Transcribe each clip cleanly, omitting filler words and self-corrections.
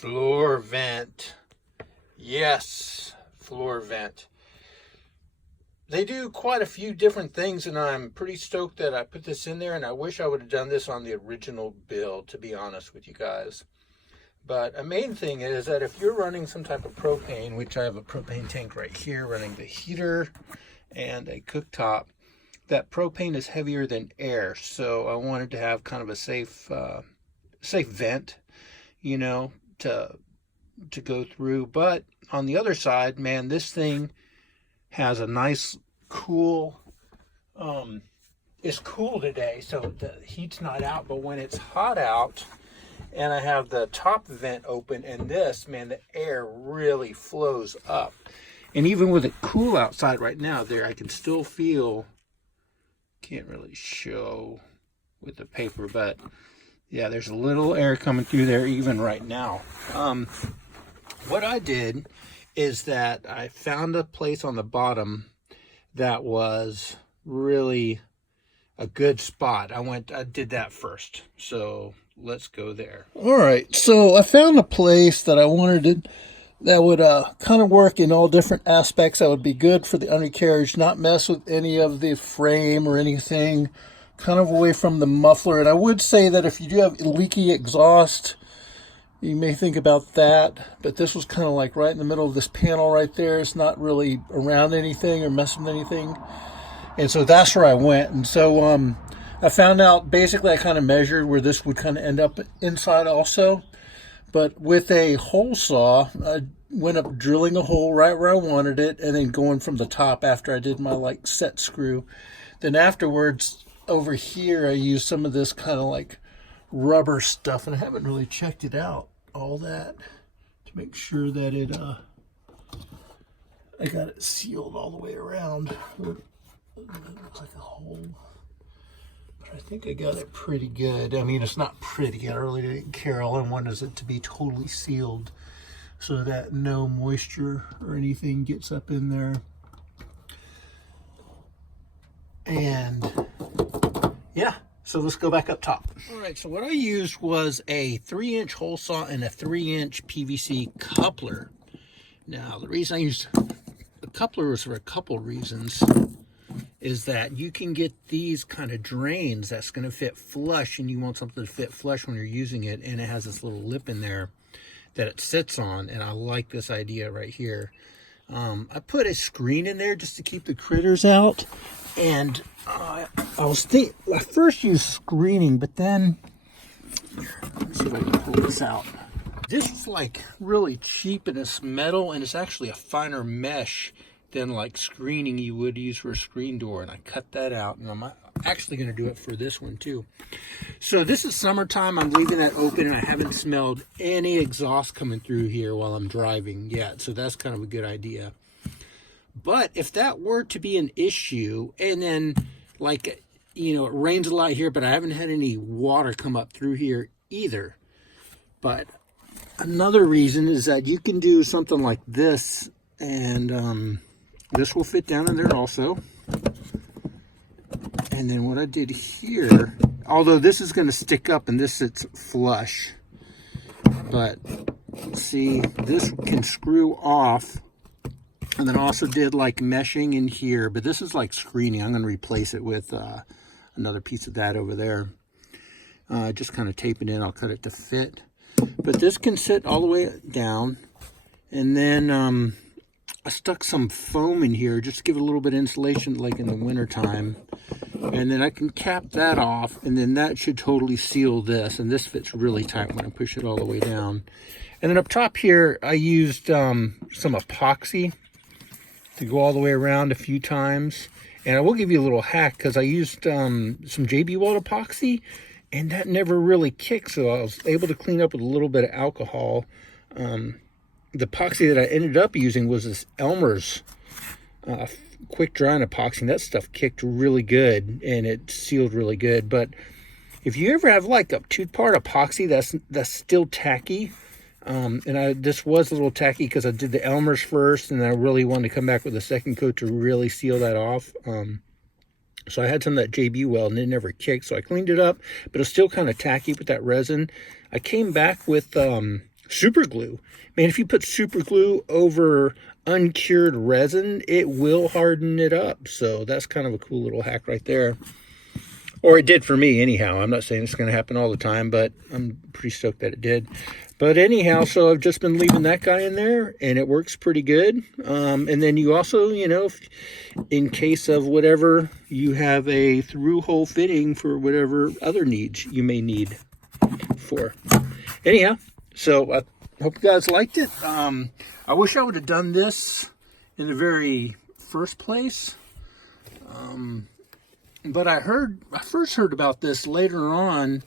Floor vent. Yes, floor vent. They do quite a few different things, and I'm pretty stoked that I put this in there, and I wish I would have done this on the original build, to be honest with you guys. But a main thing is that if you're running some type of propane, which I have a propane tank right here running the heater and a cooktop, that propane is heavier than air. So I wanted to have kind of a safe vent, you know, to go through. But on the other side, man, this thing has a nice cool, it's cool today, so the heat's not out, but when it's hot out and I have the top vent open and this, man, the air really flows up. And even with it cool outside right now there, I can still feel, can't really show with the paper, but yeah, there's a little air coming through there even right now. What I did is that I found a place on the bottom that was really a good spot. I did that first. So let's go there. All right. So I found a place that I wanted that would kind of work in all different aspects. That would be good for the undercarriage, not mess with any of the frame or anything, kind of away from the muffler. And I would say that if you do have leaky exhaust, you may think about that, but this was kind of like right in the middle of this panel right there. It's not really around anything or messing with anything. And so that's where I went. And so I found out, basically I kind of measured where this would kind of end up inside also. But with a hole saw, I went up drilling a hole right where I wanted it and then going from the top after I did my like set screw. Then afterwards over here, I used some of this kind of like rubber stuff, and I haven't really checked it out, all that, to make sure that it I got it sealed all the way around. It looks like a hole, but I think I got it pretty good. I mean, it's not pretty, I really didn't care. All I wanted is it to be totally sealed so that no moisture or anything gets up in there. And yeah, so let's go back up top. All right, so what I used was a 3-inch hole saw and a 3-inch PVC coupler. Now, the reason I used a coupler was for a couple reasons. Is that you can get these kind of drains that's going to fit flush, and you want something to fit flush when you're using it, and it has this little lip in there that it sits on, and I like this idea right here. I put a screen in there just to keep the critters out, and I first used screening, but then let's see if I can pull this out. This is like really cheap, and it's metal, and it's actually a finer mesh than like screening you would use for a screen door, and I cut that out, and I'm actually going to do it for this one too. So this is summertime. I'm leaving that open, and I haven't smelled any exhaust coming through here while I'm driving yet, so that's kind of a good idea. But if that were to be an issue, and then like, you know, it rains a lot here, but I haven't had any water come up through here either. But another reason is that you can do something like this, and this will fit down in there also. And then what I did here, although this is going to stick up and this sits flush, but see, this can screw off. And then also did like meshing in here, but this is like screening. I'm going to replace it with another piece of that over there. Just kind of tape it in. I'll cut it to fit. But this can sit all the way down. And then I stuck some foam in here just to give it a little bit of insulation like in the winter time. And then I can cap that off, and then that should totally seal this. And this fits really tight when I push it all the way down. And then up top here, I used some epoxy to go all the way around a few times. And I will give you a little hack, because I used some JB Weld epoxy, and that never really kicked. So I was able to clean up with a little bit of alcohol. The epoxy that I ended up using was this Elmer's quick drying epoxy, and that stuff kicked really good, and it sealed really good. But if you ever have like a 2-part epoxy that's still tacky, and this was a little tacky because I did the Elmer's first, and I really wanted to come back with a second coat to really seal that off. So I had some of that JB Weld, and it never kicked, so I cleaned it up, but it's still kind of tacky with that resin. I came back with super glue. Man, if you put super glue over uncured resin, it will harden it up. So that's kind of a cool little hack right there. Or it did for me anyhow. I'm not saying it's going to happen all the time, but I'm pretty stoked that it did. But anyhow, so I've just been leaving that guy in there, and it works pretty good. And then you also, you know, if, in case of whatever, you have a through-hole fitting for whatever other needs you may need for. Anyhow, so I hope you guys liked it. I wish I would have done this in the very first place. But I first heard about this later on.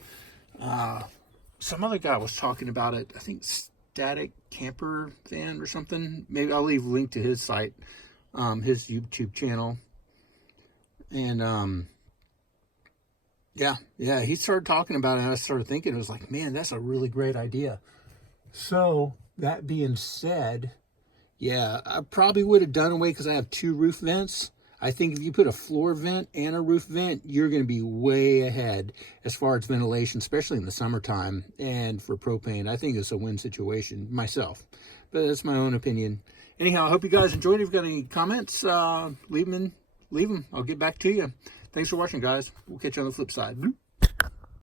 Some other guy was talking about it. I think Static Camper Fan or something. Maybe I'll leave a link to his site, his YouTube channel. And yeah, he started talking about it, and I started thinking, it was like, man, that's a really great idea. So that being said, yeah, I probably would have done away because I have 2 roof vents. I think if you put a floor vent and a roof vent, you're going to be way ahead as far as ventilation, especially in the summertime. And for propane, I think it's a win situation myself. But that's my own opinion. Anyhow, I hope you guys enjoyed. If you've got any comments, leave them. I'll get back to you. Thanks for watching, guys. We'll catch you on the flip side.